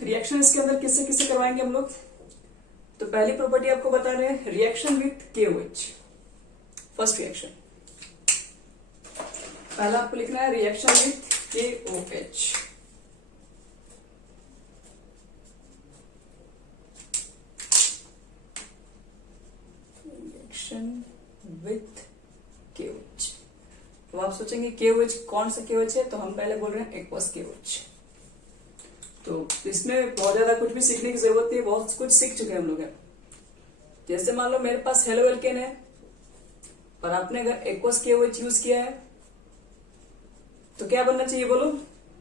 Reaction इसके अंदर किससे किससे करवाएंगे हम लोग। तो पहली प्रॉपर्टी आपको बता रहे हैं, reaction with KOH। First reaction, पहला आपको लिखना है reaction with KOH। Reaction with KOH। तो आप सोचेंगे KOH कौन सा KOH है, तो हम पहले बोल रहे हैं एक्वस KOH। तो इसमें बहुत ज्यादा कुछ भी सीखने की जरूरत नहीं, बहुत कुछ सीख चुके हैं हम लोग। जैसे मान लो मेरे पास हेलो एल्केन है और आपने अगर एक्वस KOH यूज किया है तो क्या बनना चाहिए बोलो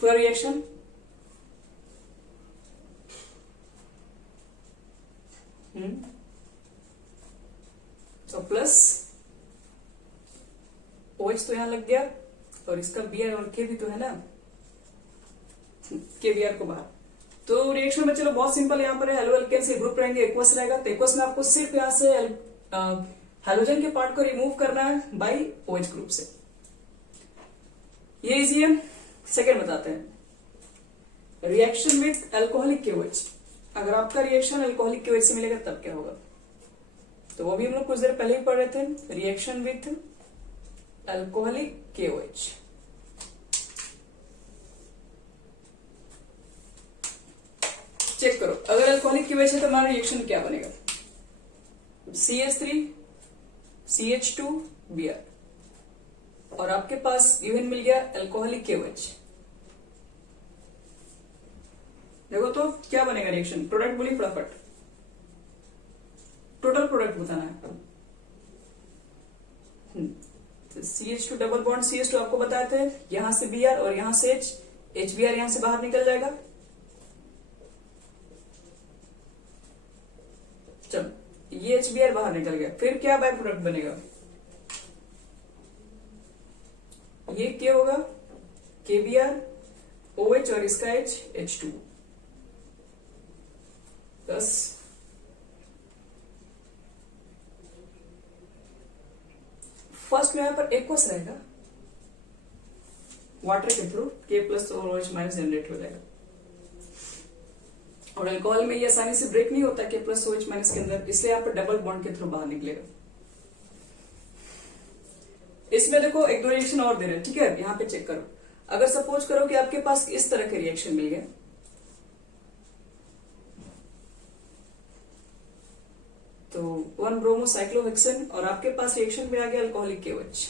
पूरा रिएक्शन। तो प्लस OH तो यहां लग गया और इसका Br और K भी तो है ना, KBr को बाहर। तो रिएक्शन में चलो बहुत सिंपल, यहाँ पर हेलो एल्केन से ग्रुप रहेंगे, एक्वस रहेगा। तो एक्वस में आपको सिर्फ यहाँ से हेलोजन के पार्ट को रिमूव करना है बाई OH ग्रुप से, ये इजी है। सेकेंड बताते हैं, रिएक्शन विथ अल्कोहलिक KOH। अगर आपका रिएक्शन अल्कोहलिक KOH से मिलेगा तब क्या होगा, तो वो भी हम लोग कुछ देर पहले ही पढ़ रहे थे। Reaction with alcoholic KOH, check करो अगर अल्कोहलिक KOH है तो हमारा रिएक्शन क्या बनेगा, CH3 CH2 Br और आपके पास गिवन मिल गया अल्कोहलिक KOH। देखो तो क्या बनेगा रिएक्शन, प्रोडक्ट बोली फटाफट, टोटल प्रोडक्ट बताना है। CH2 डबल बॉन्ड CH2 आपको बताए थे, यहां से Br और यहां से H, HBr यहां से बाहर निकल जाएगा। चलो ये HBr बाहर निकल गया, फिर क्या बाय प्रोडक्ट बनेगा, ये क्या होगा KBr OH और इसका H H2 प्लस फर्स्ट में यहां पर एक्वस रहेगा, वाटर के थ्रू K प्लस और OH माइनस जनरेट हो जाएगा। और अल्कोहल में ये आसानी से ब्रेक नहीं होता K प्लस OH माइनस के अंदर, इसलिए यहाँ पर डबल बॉन्ड के थ्रू बाहर निकलेगा। इसमें देखो एक दो रिएक्शन और दे रहे हैं, ठीक है, यहाँ पे चेक करो। अगर सपोज करो कि आपके पास इस तरह के रिएक्शन मिल गया, तो 1 ब्रोमोसाइक्लोहेक्सेन और आपके पास रिएक्शन में आ गया अल्कोहलिक KOH।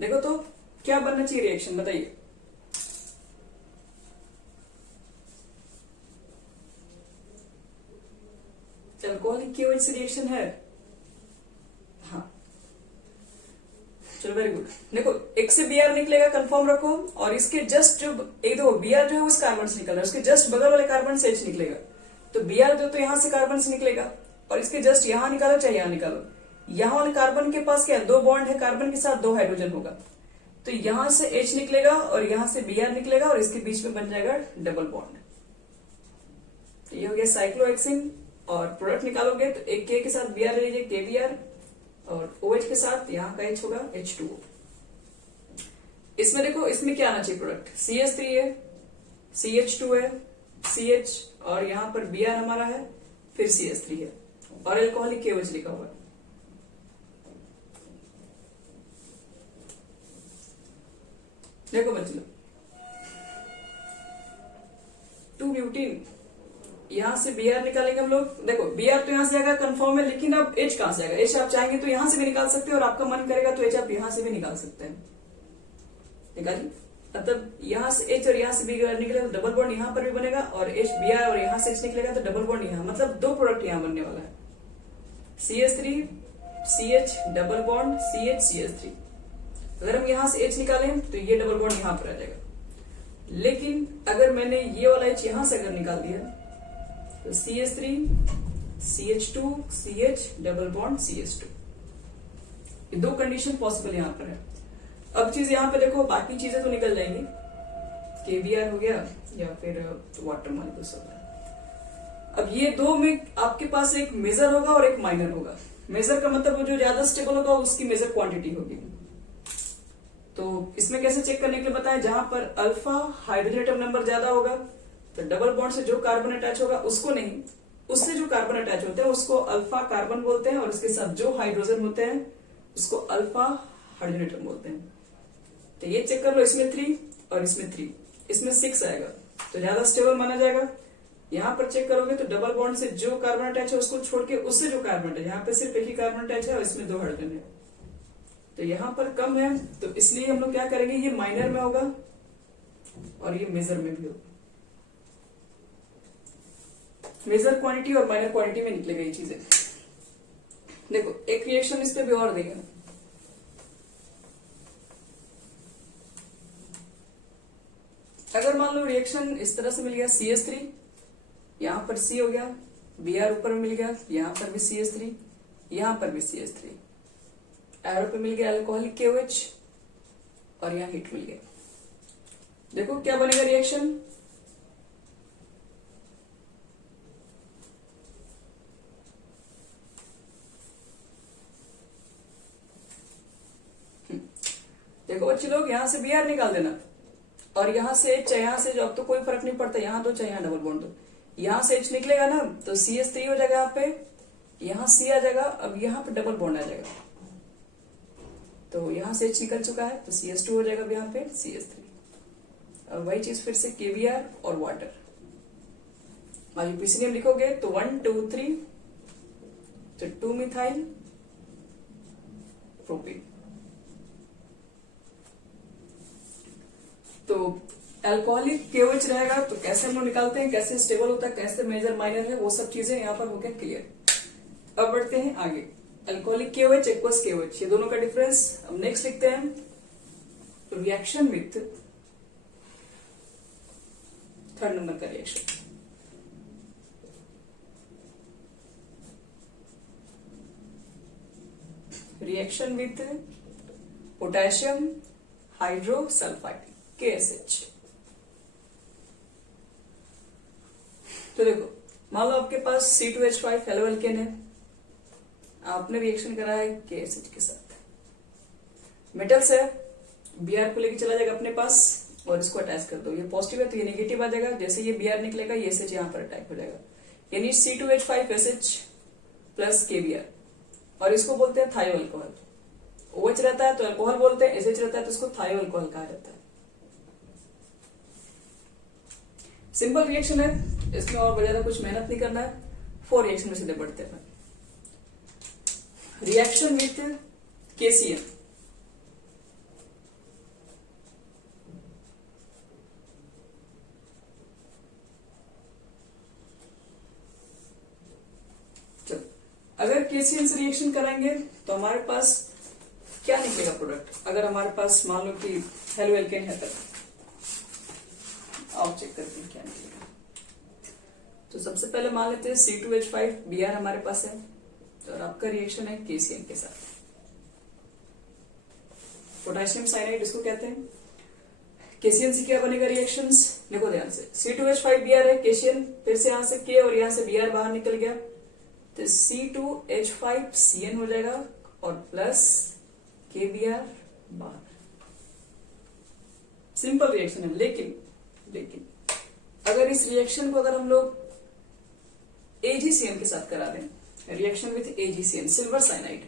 देखो तो क्या बनना चाहिए रिएक्शन, बताइए। अल्कोहलिक KOH से रिएक्शन है, हाँ चलो वेरी गुड। देखो एक से Br निकलेगा, कंफर्म रखो, और इसके जस्ट एक दो Br जो है उस कार्बन से निकल रहा है, उसके जस्ट बगल वाले कार्बन से H निकलेगा। तो Br जो तो यहां से कार्बन से निकलेगा और इसके जस्ट यहां निकालो चाहे यहां निकालो, यहां वाले कार्बन के पास क्या दो बॉन्ड है, कार्बन के साथ दो हाइड्रोजन होगा, तो यहां से H निकलेगा और यहां से Br निकलेगा और इसके बीच में बन जाएगा डबल बॉन्ड। तो ये हो गया साइक्लोहेक्सेन। और प्रोडक्ट निकालोगे तो एक K के साथ Br ले लीजिए KBr और OH के साथ यहां का H होगा H2O। इसमें देखो इसमें क्या आना चाहिए प्रोडक्ट, CH3 है, CH2 है, CH और यहां पर Br हमारा है, फिर CH3 है और अल्कोहलिक KOH लिखा हुआ है। देखो बच्चों 2 ब्यूटीन, यहां से Br निकालेंगे हम लोग। देखो Br तो यहां से आएगा कंफर्म है, लेकिन अब H कहां से आएगा, H आप चाहेंगे तो यहां से भी निकाल सकते हैं और आपका मन करेगा तो H आप यहां से भी निकाल सकते हैं। निकालिए, मतलब यहां से H और यहां से Br निकलेगा तो डबल बॉन्ड यहां पर भी बनेगा और H Br और यहां से H निकलेगा तो डबल बॉन्ड यहां, मतलब दो प्रोडक्ट यहां बनने वाला है, CH3 CH double bond CH CH3। अगर हम यहां से H निकालें तो ये डबल बॉन्ड यहां पर आ जाएगा, लेकिन अगर मैंने ये वाला H यहां से अगर निकाल दिया तो CH3 CH2 CH double bond CH2, ये दो कंडीशन पॉसिबल यहां पर है। अब चीज यहां पे देखो, बाकी चीजें तो निकल जाएंगी, KBr हो गया या फिर वाटर मॉलिक्यूल्स हो गया। अब ये दो में आपके पास एक मेजर होगा और एक माइनर होगा। मेजर का मतलब वो जो ज्यादा स्टेबल होगा उसकी मेजर क्वांटिटी होगी। तो इसमें कैसे चेक करने के लिए बताएं, जहां पर अल्फा हाइड्रोजन एटम नंबर ज्यादा होगा तो डबल बॉन्ड से जो कार्बन अटैच होगा उसको नहीं, उससे जो कार्बन अटैच होते हैं उसको अल्फा कार्बन बोलते हैं, और उसके साथ जो हाइड्रोजन होते हैं उसको अल्फा हाइड्रोजन एटम बोलते हैं। तो ये चेक कर लो, इसमें 3 और इसमें 3, इसमें 6 आएगा तो ज्यादा स्टेबल माना जाएगा। यहाँ पर चेक करोगे तो डबल बॉन्ड से जो कार्बन अटैच है उसको छोड़ के उससे जो कार्बन अटैच, यहाँ पे सिर्फ एक ही कार्बन अटैच है और इसमें 2 हाइड्रोजन है, तो यहाँ पर कम है, तो इसलिए हम लोग क्या करेंगे, ये माइनर में होगा और ये मेजर में भी होगा। मेजर क्वांटिटी और माइनर क्वांटिटी में निकलेगा ये चीजें। देखो एक रिएक्शन इस पे भी और देगा, अगर मान लो रिएक्शन इस तरह से मिल गया CH3, यहां पर C हो गया, Br ऊपर में मिल गया, यहां पर भी CH3, यहां पर भी CH3, एरो पे मिल गया अल्कोहलिक KOH और यहां हीट मिल गया। देखो क्या बनेगा रिएक्शन, देखो बच्चे लोग यहां से Br निकाल देना और यहां से H, यहां से जो अब तो कोई फर्क नहीं पड़ता, यहां तो चाहे यहां डबल बॉन्ड दो, यहां से H निकलेगा ना तो CH3 हो जाएगा यहाँ पे, यहां C आ जाएगा, अब यहां पे डबल बॉन्ड आ जाएगा, तो यहां से H निकल चुका है तो CH2 हो जाएगा, अब यहाँ पे CH3। अब वही चीज फिर से KBr और वाटर, आईयूपीसी लिखोगे तो 1 2 3 तो 2 मिथाइल प्रोपीन। तो अल्कोहलिक KOH रहेगा तो कैसे हम लोग निकालते हैं, कैसे स्टेबल होता है, कैसे मेजर माइनर है, वो सब चीजें यहाँ पर हो गया क्लियर। अब बढ़ते हैं आगे, अल्कोहलिक KOH एक्वस KOH, ये दोनों का डिफरेंस। अब नेक्स्ट लिखते हैं रिएक्शन विथ, थर्ड नंबर का reaction, reaction with potassium hydrosulphide KSH। तो देखो मान लो आपके पास C2H5 हेलो एल्केन है, आपने रिएक्शन करा है KSH के साथ, मेटल्स है, Br को लेके चला जाएगा अपने पास और इसको अटैच कर दो, ये पॉजिटिव है तो ये नेगेटिव आ जाएगा, जैसे ये Br निकलेगा ये SH यहाँ पर अटैक हो जाएगा, यानी C2H5SH प्लस KBr, और इसको बोलते हैं थायो अल्कोहल। OH रहता है तो अल्कोहल बोलते हैं, SH रहता है तो इसको थायो अल्कोहल कहा जाता है। सिंपल रिएक्शन है, इसमें और ज्यादा कुछ मेहनत नहीं करना है। 4 रिएक्शन में सीधे बढ़ते हैं। रिएक्शन विथ KCl, चलो अगर KCl से रिएक्शन कराएंगे तो हमारे पास क्या निकलेगा प्रोडक्ट, अगर हमारे पास मान लो कि हेलो एल्केन है तब आओ चेक करते हैं क्या निकलेगा। तो सबसे पहले मान लेते हैं C2H5 Br हमारे पास है, तो और आपका रिएक्शन है KCl के साथ, पोटेशियम साइनाइड इसको कहते हैं। KCl से क्या बनेगा रिएक्शंस, देखो ध्यान से, C2H5 Br है, KCl फिर से यहां से K और यहां से Br बाहर निकल गया तो C2H5Cn हो जाएगा और प्लस KBr बाहर। सिंपल रिएक्शन है, लेकिन अगर इस रिएक्शन को अगर हम लोग AgCN के साथ करा दें, reaction with AgCN silver cyanide,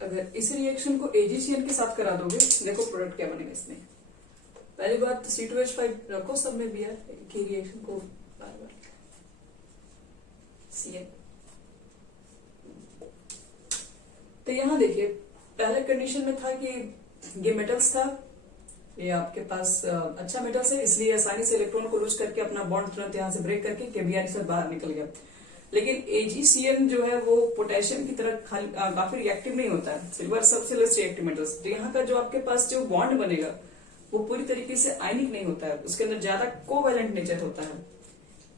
अगर इस रिएक्शन को AgCN के साथ करा दोगे, देखो प्रोडक्ट क्या बनेगा इसमें। पहली बात C2H5 रखो सब में Br की रिएक्शन को बार बार CN। तो यहां देखिए पहले कंडीशन में था कि ये मेटल्स था, ये आपके पास अच्छा मेटल्स है, इसलिए आसानी से इलेक्ट्रॉन को लूज करके अपना बॉन्ड तुरंत यहां से ब्रेक करके KBr से बाहर निकल गया। लेकिन AgCN जो है वो पोटेशियम की तरह काफी रिएक्टिव नहीं होता है, सिल्वर सबसे लेस रिएक्टिव मेटल्स। तो यहाँ का जो आपके पास जो बॉन्ड बनेगा वो पूरी तरीके से आयनिक नहीं होता है, उसके अंदर ज्यादा कोवैलेंट नेचर होता है,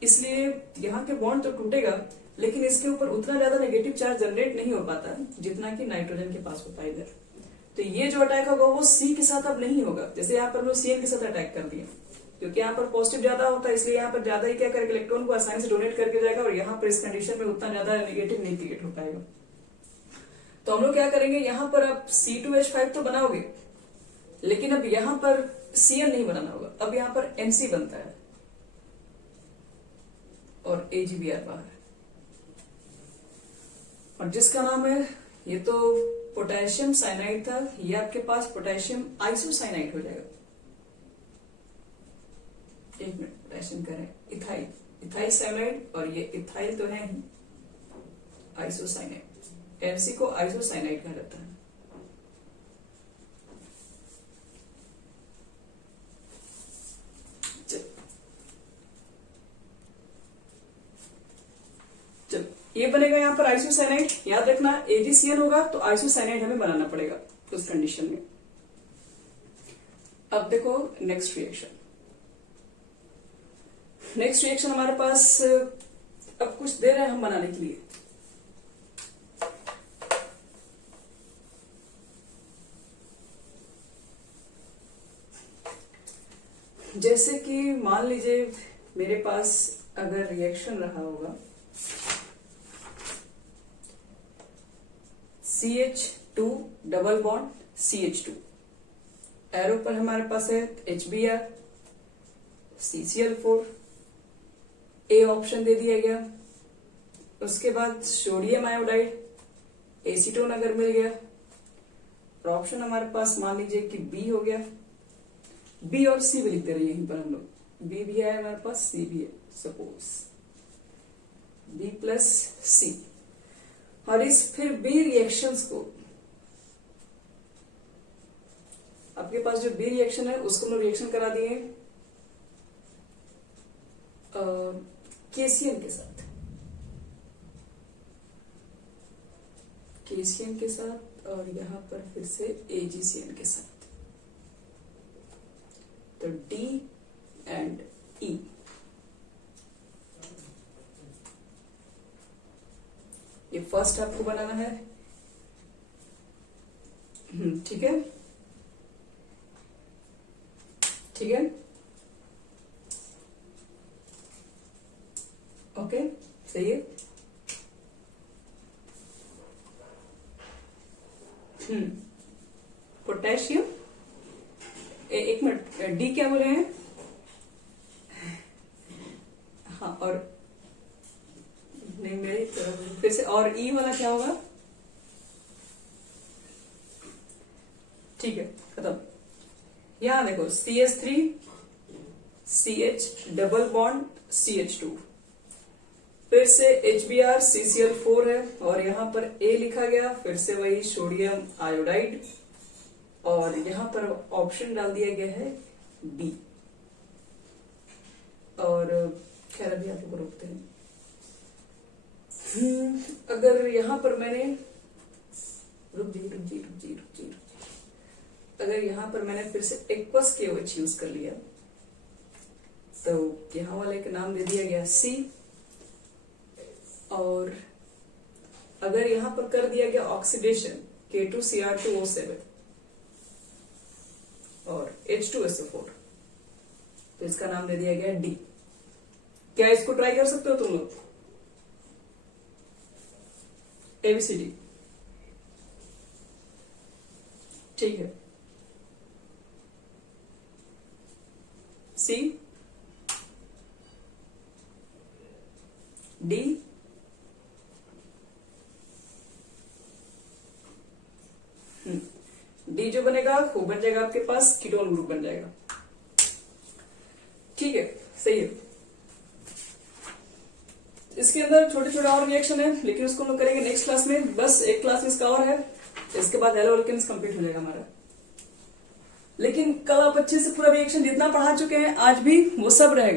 इसलिए यहाँ के बॉन्ड तो टूटेगा लेकिन इसके ऊपर उतना ज्यादा नेगेटिव चार्ज जनरेट नहीं हो पाता जितना कि नाइट्रोजन के पास होता है इधर। तो ये जो अटैक होगा वो C के साथ अब नहीं होगा, जैसे यहाँ पर लोग CN के साथ अटैक कर दिया, क्योंकि यहाँ पर पॉजिटिव ज्यादा होता है इसलिए यहाँ पर ज्यादा ही क्या करेगा, इलेक्ट्रॉन को आसानी से डोनेट करके जाएगा और यहाँ पर इस कंडीशन में उतना ज्यादा नेगेटिव नहीं क्रिएट हो पाएगा। तो हम लोग क्या करेंगे, यहां पर आप C2H5 तो बनाओगे, लेकिन अब यहां पर Cl नहीं बनाना होगा, अब यहां पर Nc बनता है और AgBr बाहर, और जिसका नाम है, ये तो पोटेशियम साइनाइड था, ये आपके पास पोटेशियम आइसोसाइनाइड हो जाएगा। एक मिनट, पोटेशियम कह रहे हैं इथाइल, इथाइल साइनाइड, और ये इथाइल तो है ही, आइसोसाइनाइड, एनसी को आइसोसाइनाइड कहा जाता है। चलो ये बनेगा यहां पर आइसोसाइनाइड, याद रखना AgCl होगा तो आइसोसाइनाइड हमें बनाना पड़ेगा उस कंडीशन में। अब देखो नेक्स्ट रिएक्शन, नेक्स्ट रिएक्शन हमारे पास अब कुछ दे रहे हैं हम बनाने के लिए। जैसे कि मान लीजिए मेरे पास अगर रिएक्शन रहा होगा CH2 double bond CH2, arrow पर हमारे पास है HBr, CCl4, ए ऑप्शन दे दिया गया। उसके बाद सोडियम आयोडाइड, एसीटोन अगर मिल गया, और ऑप्शन हमारे पास मान लीजिए कि बी हो गया, बी और सी भी लिख दे रहे हैं यहीं पर हम लोग, बी भी है हमारे पास, सी भी है, सपोज बी प्लस सी। और इस फिर बी रिएक्शंस को, आपके पास जो बी रिएक्शन है उसको हम रिएक्शन करा दिए केसीएन के साथ, केसीएन के साथ, और यहां पर फिर से एजीसीएन के साथ, तो डी एंड ई। ये फर्स्ट आपको बनाना है, ठीक है, ठीक है, ओके, सही है। पोटेशियम, एक मिनट, डी क्या बोल रहे हैं, हाँ, और नहीं मेरी तरफ फिर से, और ई वाला क्या होगा, ठीक है, खत्म। यहां देखो CH3 CH double bond CH2, फिर से HBr CCl4 है, और यहां पर A लिखा गया, फिर से वही सोडियम आयोडाइड, और यहां पर ऑप्शन डाल दिया गया है B। और खैर अभी आप लोग को रोकते हैं। अगर यहां पर मैंने रुक जी, अगर यहां पर मैंने फिर से एक्वस KOH यूज कर लिया, तो यहां वाले का नाम दे दिया गया C, और अगर यहां पर कर दिया गया ऑक्सीडेशन K2Cr2O7 और H2SO4, तो इसका नाम दे दिया गया D। क्या इसको ट्राई कर सकते हो तुम लोग, ABCD, ठीक है, C D डी जो बनेगा वो बन जाएगा आपके पास कीटोन ग्रुप बन जाएगा, ठीक है, सही है। इसके अंदर छोटे छोटे और रिएक्शन है, लेकिन उसको हम लोग करेंगे नेक्स्ट क्लास में, बस एक क्लास इसका और है, इसके बाद हेलो एल्केन्स कंप्लीट हो जाएगा हमारा। लेकिन कल आप अच्छे से पूरा रिएक्शन जितना पढ़ा चुके हैं आज भी वो सब रहेगा।